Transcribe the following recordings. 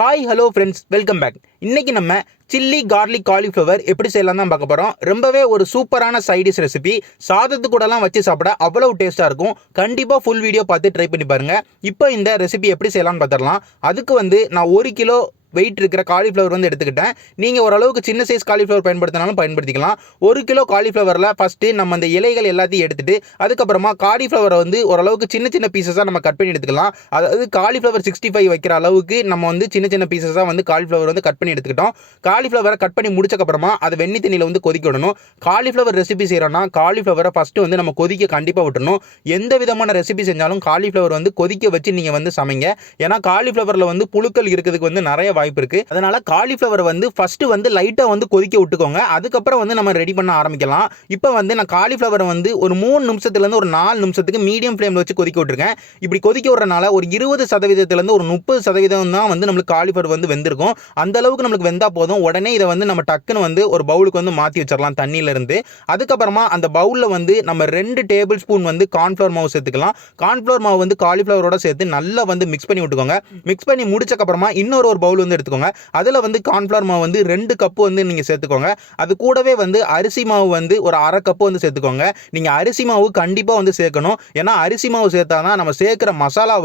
Hi hello friends, welcome back. இன்னைக்கு நம்ம chilli garlic cauliflower எப்படி செய்யலாம் தான் பார்க்க போகிறோம். ரொம்பவே ஒரு சூப்பரான சைடிஷ் ரெசிபி. சாதத்து கூடலாம் வச்சு சாப்பிட அவ்வளவு டேஸ்ட்டாக இருக்கும். கண்டிப்பாக ஃபுல் வீடியோ பார்த்து ட்ரை பண்ணி பாருங்கள். இப்போ இந்த ரெசிபி எப்படி செய்யலாம்னு பார்த்துடலாம். அதுக்கு நான் 1 கிலோ வெயிட் இருக்கிற காலிஃப்ளவர் எடுத்துக்கிட்டேன். நீங்கள் ஓரளவுக்கு சின்ன சைஸ் காலிஃப்ளவர் பயன்படுத்தினாலும் பயன்படுத்திக்கலாம். 1 கிலோ காலிஃப்ளவரில் ஃபஸ்ட்டு நம்ம அந்த இலைகள் எல்லாத்தையும் எடுத்துட்டு அதுக்கப்புறமா காலிஃப்ளவரை ஓரளவுக்கு சின்ன சின்ன பீசஸாக நம்ம கட் பண்ணி எடுத்துக்கலாம். அதாவது காலிஃப்ளவர் 65 வைக்கிற அளவுக்கு நம்ம சின்ன சின்ன பீசஸாக காலிஃப்ளவர் கட் பண்ணி எடுத்துக்கிட்டோம். காலிஃப்ளவரை கட் பண்ணி முடிச்சக்கப்புறமா அதை வெண்ணி தண்ணியில் கொதிக்க விடணும். காலிஃப்ளவர் ரெசிபி செய்கிறோன்னா காலிஃப்ளவரை ஃபஸ்ட்டு நம்ம கொதிக்க கண்டிப்பாக விட்டுணும். எந்த விதமான ரெசிபி செஞ்சாலும் காலிஃப்ளவர் கொதிக்க வச்சு நீங்கள் சமைங்க. ஏன்னா காலிஃப்ளவரில் புழுக்கள் இருக்கிறதுக்கு நிறைய வாய்ப்பு இருக்கு. அதனால காலிஃப்ளவர் ஃபர்ஸ்ட் லைட்டா கொதிக்க விட்டுக்கோங்க. அதுக்கப்புறம் நம்ம ரெடி பண்ண ஆரம்பிக்கலாம். இப்போ நான் காலிஃப்ளவர் ஒரு 3 நிமிஷத்துல இருந்து ஒரு 4 நிமிஷத்துக்கு மீடியம் ஃப்ளேம்ல வச்சு கொதிக்க விட்டுருக்கேன். இப்படி கொதிக்க விடுறனால ஒரு 20% இருந்து ஒரு 30% தான் நம்மளுக்கு காலிஃப்ளவர் வெந்திருக்கும். அந்த அளவுக்கு நம்மளுக்கு வெந்தா போதும். உடனே இதை நம்ம டக்குன்னு ஒரு பவுலுக்கு மாத்தி வச்சிடலாம் தண்ணியில இருந்து. அதுக்கப்புறமா அந்த பவுல்ல நம்ம 2 டேபிள் ஸ்பூன் கார்ன்ஃப்ளவர் மாவு சேர்த்துக்கலாம். கார்ன்ஃப்ளவர் மாவு காலிஃப்ளவரோட சேர்த்து நல்லா மிக்ஸ் பண்ணி விட்டுக்கோங்க. மிக்ஸ் பண்ணி முடிச்சக்கு அப்புறமா இன்னொரு பவுல் எடுத்துக்கோங்க. அதுல கார்ன்ஃப்ளவர் மாவு 2 கப் நீங்க சேர்த்துக்கோங்க. அது கூடவே அரிசி மாவு ஒரு 1/2 கப் சேர்த்துக்கோங்க. நீங்க அரிசி மாவு கண்டிப்பா சேர்க்கணும். ஏன்னா அரிசி மாவு சேர்த்தாதான் நம்ம சேர்க்கிற மசாலா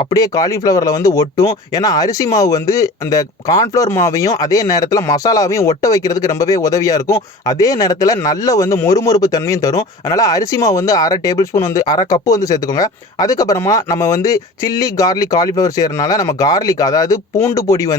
அப்படியே காலிஃப்ளவர்ல ஒட்டும். ஏன்னா அரிசி மாவு அந்த கார்ன்ஃப்ளவர் மாவையும் அதே நேரத்தில் மசாலாவையும் ஒட்ட வைக்கிறதுக்கு ரொம்பவே உதவியா இருக்கும். அதே நேரத்தில் நல்ல மொறுமொறுப்பு தன்மையும் தரும். அதனால அரிசி மாவு 1/2 டேபிள் ஸ்பூன் 1/2 கப் சேர்த்துக்கோங்க. அதுக்கப்புறமா நம்ம சில்லி கார்லிக் காலிஃப்ளவர் செய்யறதுனால நம்ம கார்லிக் அதாவது பூண்டு பொடி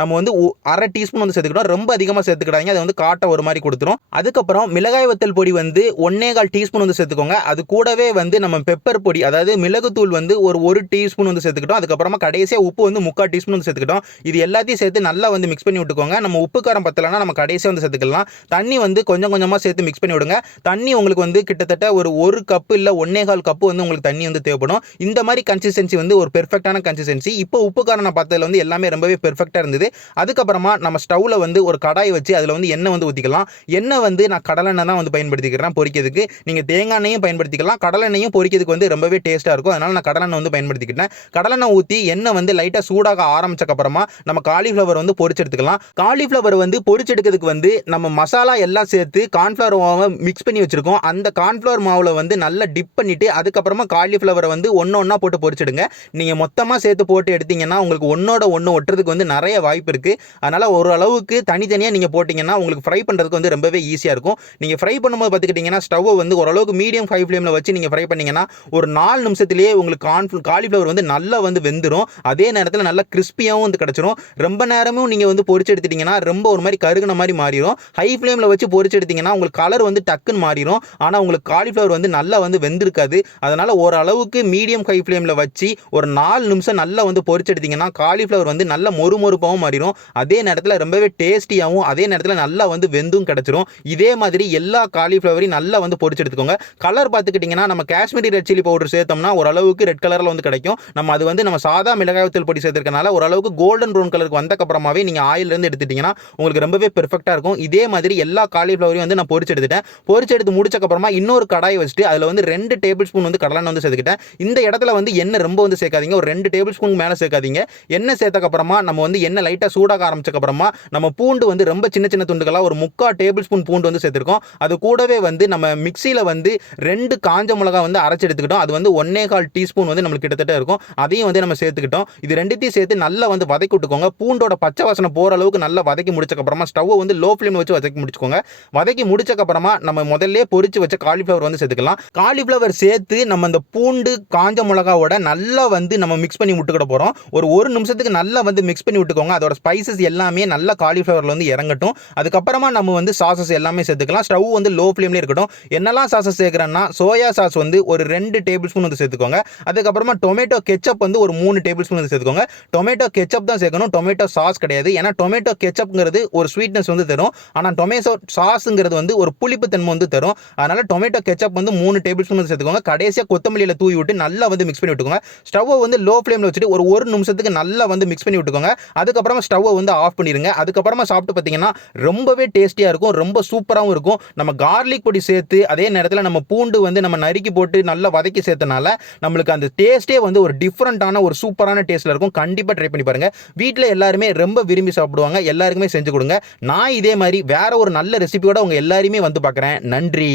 நம்ம 1/2 டீஸ்பூன் சேர்த்துக்கிட்டோம். ரொம்ப அதிகமாக சேர்த்துக்கிட்டாங்க, அது காட்ட ஒரு மாதிரி கொடுத்துரும். அதுக்கப்புறம் மிளகாய் வத்தல் பொடி 1/4 டீஸ்பூன் சேர்த்துக்கோங்க. அது கூடவே நம்ம பெப்பர் பொடி அதாவது மிளகுத்தூள் ஒரு 1 டீஸ்பூன் சேர்த்துக்கிட்டோம். அதுக்கப்புறமா கடைசியாக உப்பு 3/4 டீஸ்பூன் சேர்த்துக்கிட்டோம். இது எல்லாத்தையும் சேர்த்து நல்லா மிக்ஸ் பண்ணி விட்டுக்கோங்க. நம்ம உப்பு காரம் பத்தலைன்னா நம்ம கடைசியாக சேர்த்துக்கலாம். தண்ணி கொஞ்சம் கொஞ்சமாக சேர்த்து மிக்ஸ் பண்ணி விடுங்க. தண்ணி உங்களுக்கு கிட்டத்தட்ட ஒரு கப்பு இல்லை 1/4 கப்பு உங்களுக்கு தண்ணி தேவைப்படும். இந்த மாதிரி கன்சிஸ்டன்சி ஒரு பெர்ஃபெக்டான கன்சிஸ்டன்சி. இப்போ உப்பு காரம் நான் பார்த்ததுல எல்லாமே ரொம்பவே பெர்ஃபெக்டாக இருந்தது. அதுக்கப்புறமா நம்ம ஸ்டவ்ல ஒரு கடாய் வச்சு அதில் எண்ணெய் ஊற்றிக்கலாம். எண்ணெய் நான் கடலெண்ணெய் தான் பயன்படுத்திக்கிறேன் பொரிக்கிறதுக்கு. நீங்கள் தேங்காய் எண்ணெயும் பயன்படுத்திக்கலாம். கடலெண்ணெயும் பொரிக்கிறதுக்கு ரொம்பவே டேஸ்ட்டாக இருக்கும். அதனால நான் கடலெண்ணெய் பயன்படுத்திக்கிட்டேன். கடலெண்ணெய் ஊற்றி எண்ணெய் லைட்டாக சூடாக ஆரம்பிச்சக்கப்புறமா நம்ம காலிஃப்ளவர் பொரிச்செடுத்துக்கலாம். காலிஃப்ளவர் பொரிச்செடுக்கிறதுக்கு நம்ம மசாலா எல்லாம் சேர்த்து கார்ன்ஃப்ளவர் மாவை மிக்ஸ் பண்ணி வச்சிருக்கோம். அந்த கார்ன்ஃப்ளவர் மாவில் நல்லா டிப் பண்ணிட்டு அதுக்கப்புறமா காலிஃப்ளவரை ஒன்றா போட்டு பொரிச்சிடுங்க. நீங்கள் மொத்தமாக சேர்த்து போட்டு எடுத்தீங்கன்னா உங்களுக்கு ஒன்னோட ஒன்று ஒட்டுறதுக்கு நிறைய வாய்ப்பு இருக்கு. அதனால ஒரு அளவுக்கு தனித்தனியாக நீங்கள் போட்டிங்கன்னா உங்களுக்கு ஃப்ரை பண்ணுறதுக்கு ரொம்பவே ஈஸியாக இருக்கும். நீங்கள் ஃப்ரை பண்ணும்போது பார்த்துக்கிட்டிங்கன்னா ஸ்டவ்வை ஓரளவுக்கு மீடியம் ஹை ஃப்ளேமில் வச்சு நீங்கள் ஃப்ரை பண்ணிங்கன்னா ஒரு 4 நிமிஷத்துலேயே உங்களுக்கு காலிஃப்ளவர் நல்லா வெந்துடும். அதே நேரத்தில் நல்லா கிறிஸ்பியாகவும் கிடச்சிரும். ரொம்ப நேரமும் நீங்கள் பொரிச்சு எடுத்துட்டிங்கன்னா ரொம்ப ஒரு மாதிரி கருகுன மாதிரி மாறிடும். ஹை ஃப்ளேமில் வச்சு பொரிச்சு எடுத்திங்கன்னா உங்களுக்கு கலர் டக்குன்னு மாறிடும். ஆனால் உங்களுக்கு காலிஃப்ளவர் நல்லா வெந்திருக்காது. அதனால் ஓரளவுக்கு மீடியம் ஹை ஃப்ளேமில் வச்சு ஒரு 4 நிமிஷம் நல்லா பொரிச்சு எடுத்திங்கன்னா காலிஃப்ளவர் நல்ல மொறுமொறுப்பாகவும் மாறிடும். அதே நேரத்தில் ரொம்பவே டேஸ்டியாகவும் அதே நேரத்தில் நல்லா வெந்தும் கிடச்சிரும். இதே மாதிரி எல்லா காலிஃப்ளவரையும் நல்லா பொரிச்சு எடுத்துக்கோங்க. கலர் பார்த்துக்கிட்டிங்கன்னா நம்ம காஷ்மீரி ரெட் சில்லி பவுடர் சேர்த்தோம்னா ஓரளவுக்கு ரெட் கலரில் கிடைக்கும். நம்ம அது நம்ம சாதா மிளகாய்த்தூள் பொடி சேர்த்துருக்கனால ஓரளவுக்கு கோல்டன் ப்ரௌன் கலருக்கு வந்தக்கப்புறமாவே நீங்கள் ஆயிலிருந்து எடுத்துட்டிங்கன்னா உங்களுக்கு ரொம்பவே பெர்ஃபெக்டாக இருக்கும். இதே மாதிரி எல்லா காலிஃப்ளவரையும் நான் பொரிச்சு எடுத்துட்டேன். பொரிச்சு எடுத்து முடிச்சக்கப்புறமா இன்னொரு கடாய் வச்சுட்டு அதில் 2 டேபிள் ஸ்பூன் கடலெண்ணெய் சேர்த்துக்கிட்டேன். இந்த இடத்துல எண்ணெய் ரொம்ப சேர்க்காதீங்க. ஒரு 2 டேபிள் ஸ்பூன் மேலே சேர்க்காதீங்க. எண்ணெய் சேர்த்தக்கப்புறமா நம்ம எண்ணெய் லைட்டாக சூடாக ஆரம்பிச்சக்கப்புறமா நம்ம பூண்டு ரொம்ப சின்ன சின்ன துண்டுகளாக ஒரு 3/4 டேபிள் ஸ்பூன் பூண்டு சேர்த்துருக்கோம். அது கூடவே நம்ம மிக்சியில் 2 காஞ்ச மிளகா அரைச்சி எடுத்துக்கிட்டோம். அது 1/4 டீஸ்பூன் நம்மளுக்கு கிட்டத்தட்ட இருக்கும். அதையும் நம்ம சேர்த்துக்கிட்டோம். இது ரெண்டுத்தையும் சேர்த்து நல்லா வதக்கி விட்டுக்கோங்க. பூண்டோட பச்சை வாசனை போகிற அளவுக்கு நல்லா வதக்கி முடிச்சக்கப்புறமா ஸ்டவ் லோ ஃப்ளேமில் வச்சு வதக்கி முடிச்சுக்கோங்க. வதக்கி முடிச்சக்கப்புறமா நம்ம முதல்ல பொரிச்சு வச்ச காலிஃப்ளவர் சேர்த்துக்கலாம். காலிஃப்ளவர் சேர்த்து நம்ம இந்த பூண்டு காஞ்ச மிளகாவோட நல்லா நம்ம மிக்ஸ் பண்ணி விட்டுக்கிட போகிறோம். ஒரு நிமிஷத்துக்கு நல்லா மிக்ஸ் பண்ணி விட்டுக்கோங்க. அதோட ஸ்பைசஸ் எல்லாமே நல்லா காலிஃப்ளவர்ல இறங்கட்டும். அதுக்கப்புறமா நம்ம சாசஸ் எல்லாமே சேர்த்துக்கலாம். ஸ்டவ் லோ ஃப்ளேம்ல இருக்கட்டும். என்னெல்லாம் சாசஸ் சேர்க்கிறேன்னா சோயா சாஸ் ஒரு 2 டேபிள் ஸ்பூன் சேர்த்துக்கோங்க. அதுக்கப்புறமா டொமேட்டோ கெச்சப் ஒரு 3 டேபிள் ஸ்பூன் சேர்த்துக்கோங்க. டொமேட்டோ கெச்சப் தான் சேர்க்கணும், டொமேட்டோ சாஸ் கிடையாது. ஏன்னா டொமேட்டோ கெச்சப்ங்கிறது ஒரு ஸ்வீட்னஸ் தரும். ஆனால் டொமேட்டோ சாஸ்ங்கிறது ஒரு புளிப்பு தன்மை தரும். அதனால டொமேட்டோ கெச்சப் 3 டேபிள் ஸ்பூன் சேர்த்துக்கோங்க. கடைசியாக கொத்தமல்லியில் தூவி விட்டு நல்லா மிக்ஸ் பண்ணி விட்டுக்கோங்க. ஸ்டவ் லோ ஃப்ளேம்ல வச்சுட்டு ஒரு நிமிஷத்துக்கு நல்லா மிக்ஸ் பண்ணி விட்டுக்கோங்க. அதுக்கப்புறமா ஸ்டவ்வை வந்து ஆஃப் பண்ணிடுங்க. அதுக்கப்புறமா சாப்பிட்டு பார்த்தீங்கன்னா ரொம்பவே டேஸ்டியாக இருக்கும், ரொம்ப சூப்பராகவும் இருக்கும். நம்ம கார்லிக் பொடி சேர்த்து அதே நேரத்தில் நம்ம பூண்டு வந்து நம்ம நறுக்கி போட்டு நல்லா வதக்கி சேர்த்தனால நம்மளுக்கு அந்த டேஸ்ட்டே வந்து ஒரு டிஃப்ரெண்ட்டான ஒரு சூப்பரான டேஸ்ட்டில் இருக்கும். கண்டிப்பாக ட்ரை பண்ணி பாருங்கள். வீட்டில் எல்லாருமே ரொம்ப விரும்பி சாப்பிடுவாங்க. எல்லாருக்குமே செஞ்சு கொடுங்க. நான் இதே மாதிரி வேற ஒரு நல்ல ரெசிபியோட உங்கள் எல்லாரையுமே வந்து பார்க்குறேன். நன்றி.